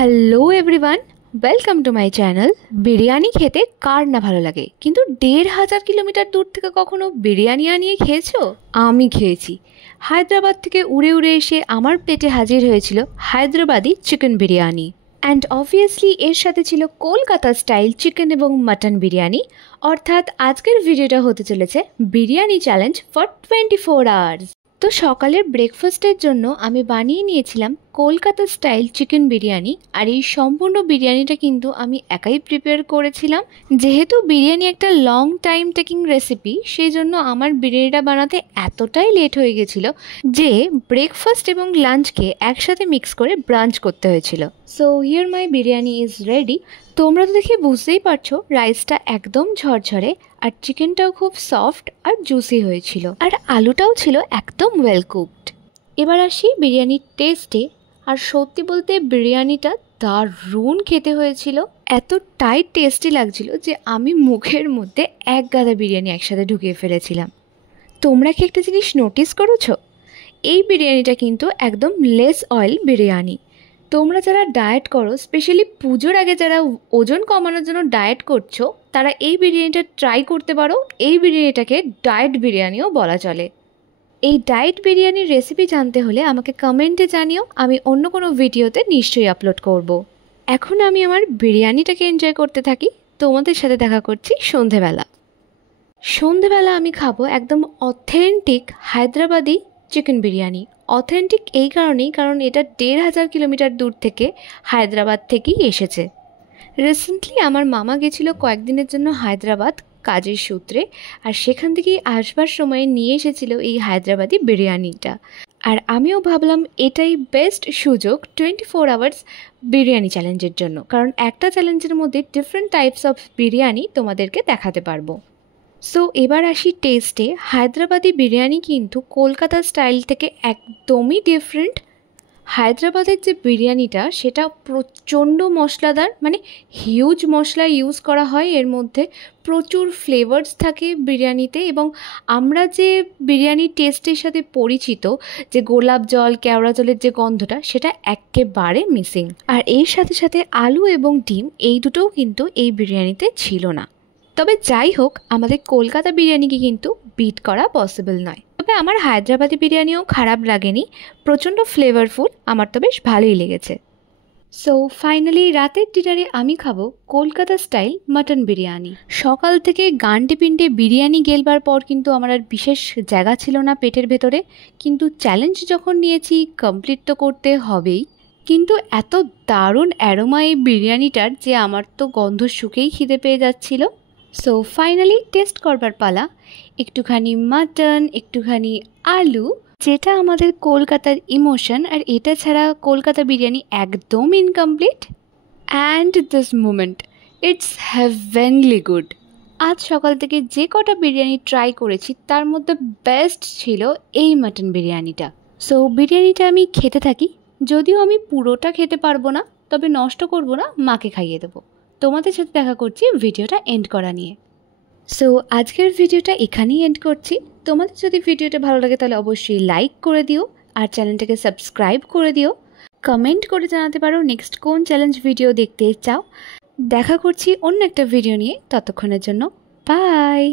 Hello everyone, welcome to my channel. Biryani খেতে কার না ভালো লাগে, কিন্তু ১,৫০০ কিলোমিটার দূর থেকে কখনো বিরিয়ানি আনিয়ে খেয়েছো? আমি খেয়েছি। হায়দ্রাবাদ থেকে উড়ে উড়ে এসে আমার প্লেটে হাজির হয়েছিল Hyderabadi chicken biryani, and obviously এর সাথে ছিল কলকাতা স্টাইল চিকেন এবং মাটন বিরিয়ানি। অর্থাৎ আজকের ভিডিওটা হতে চলেছে বিরিয়ানি চ্যালেঞ্জ ফর 24 আওয়ার্স। তো সকালের ব্রেকফাস্টের জন্য আমি বানিয়ে নিয়েছিলাম কলকাতা স্টাইল চিকেন বিরিয়ানি, আর এই সম্পূর্ণ বিরিয়ানিটা কিন্তু আমি একাই প্রিপেয়ার করেছিলাম। যেহেতু বিরিয়ানি একটা লং টাইম টেকিং রেসিপি, সেই জন্য আমার বিরিয়ানিটা বানাতে এতটাই লেট হয়ে গেছিল যে ব্রেকফাস্ট এবং লাঞ্চকে একসাথে মিক্স করে ব্রাঞ্চ করতে হয়েছিল। So here my biryani is ready. তোমরা তো দেখে বুঝতেই পারছো রাইসটা একদম ঝরঝরে, আর চিকেনটাও খুব সফট আর জুসি হয়েছিল, আর আলুটাও ছিল একদম ওয়েল কুকড। এবার আসি বিরিয়ানির টেস্টে। আর সত্যি বলতে বিরিয়ানিটা দারুণ খেতে হয়েছিল, এতটাই টেস্টি লাগছিল যে আমি মুখের মধ্যে এক গাদা বিরিয়ানি একসাথে ঢুকিয়ে ফেলেছিলাম। তোমরা কি একটা জিনিস নোটিস করেছো? এই বিরিয়ানিটা কিন্তু একদম লেস অয়েল বিরিয়ানি। তোমরা যারা ডায়েট করো, স্পেশালি পুজোর আগে যারা ওজন কমানোর জন্য ডায়েট করছো, তারা এই বিরিয়ানিটা ট্রাই করতে পারো। এই বিরিয়ানিটাকে ডায়েট বিরিয়ানিও বলা চলে। এই ডায়েট বিরিয়ানির রেসিপি জানতে হলে আমাকে কমেন্টে জানিও, আমি অন্য কোনো ভিডিওতে নিশ্চয়ই আপলোড করব। এখন আমি আমার বিরিয়ানিটাকে এনজয় করতে থাকি। তোমাদের সাথে দেখা করছি সন্ধেবেলা। সন্ধেবেলা আমি খাবো একদম authentic Hyderabadi chicken biryani. Authentic এই কারণেই, কারণ এটা ১,৫০০ কিলোমিটার দূর থেকে হায়দ্রাবাদ থেকেই এসেছে। রিসেন্টলি আমার মামা গেছিলো কয়েকদিনের জন্য হায়দ্রাবাদ কাজের সূত্রে, আর সেখান থেকেই আসবার সময় নিয়ে এসেছিল এই হায়দ্রাবাদি বিরিয়ানিটা। আর আমিও ভাবলাম এটাই বেস্ট সুযোগ 24 আওয়ার্স বিরিয়ানি চ্যালেঞ্জের জন্য, কারণ একটা চ্যালেঞ্জের মধ্যে ডিফারেন্ট টাইপস অফ বিরিয়ানি তোমাদেরকে দেখাতে পারবো। সো এবার আসি টেস্টে। হায়দ্রাবাদি বিরিয়ানি কিন্তু কলকাতা স্টাইল থেকে একদমই ডিফারেন্ট। হায়দ্রাবাদের যে বিরিয়ানিটা সেটা প্রচণ্ড মশলাদার, মানে হিউজ মশলা ইউজ করা হয়, এর মধ্যে প্রচুর ফ্লেভার্স থাকে বিরিয়ানিতে। এবং আমরা যে বিরিয়ানি টেস্টের সাথে পরিচিত, যে গোলাপ জল কেওড়া জলের যে গন্ধটা, সেটা একেবারে মিসিং। আর এর সাথে সাথে আলু এবং ডিম এই দুটোও কিন্তু এই বিরিয়ানিতে ছিল না। তবে যাই হোক, আমাদের কলকাতা বিরিয়ানিকে কিন্তু বিট করা পসিবল নয়। তবে আমার হায়দ্রাবাদি বিরিয়ানিও খারাপ লাগেনি, প্রচণ্ড ফ্লেভারফুল, আমার তো বেশ ভালোই লেগেছে। সো ফাইনালি রাতের ডিনারে আমি খাবো কলকাতা স্টাইল মাটন বিরিয়ানি। সকাল থেকে গান্ডে পিন্ডে বিরিয়ানি গেলবার পর কিন্তু আমার আর বিশেষ জায়গা ছিল না পেটের ভেতরে, কিন্তু চ্যালেঞ্জ যখন নিয়েছি কমপ্লিট তো করতে হবেই। কিন্তু এত দারুণ অ্যারোমা এই বিরিয়ানিটার যে আমার তো গন্ধ শুকেই খিদে পেয়ে যাচ্ছিল। সো ফাইনালি টেস্ট করবার পালা। একটুখানি মাটন, একটুখানি আলু, যেটা আমাদের কলকাতার ইমোশন, আর এটা ছাড়া কলকাতা বিরিয়ানি একদম incomplete. And this moment, it's heavenly good. আজ সকাল থেকে যে কটা বিরিয়ানি ট্রাই করেছি তার মধ্যে বেস্ট ছিল এই মাটন বিরিয়ানিটা। সো বিরিয়ানিটা আমি খেতে থাকি। যদিও আমি পুরোটা খেতে পারবো না, তবে নষ্ট করবো না, মাকে খাইয়ে দেবো। তোমাদের সাথে দেখা করছি ভিডিওটা এন্ড করা নিয়ে। সো আজকের ভিডিওটা এখানেই এন্ড করছি। তোমাদের যদি ভিডিওটা ভালো লাগে তাহলে অবশ্যই লাইক করে দিও, আর চ্যানেলটাকে সাবস্ক্রাইব করে দিও। কমেন্ট করে জানাতে পারো নেক্সট কোন চ্যালেঞ্জ ভিডিও দেখতে চাও। দেখা করছি অন্য একটা ভিডিও নিয়ে। ততক্ষণের জন্য বাই।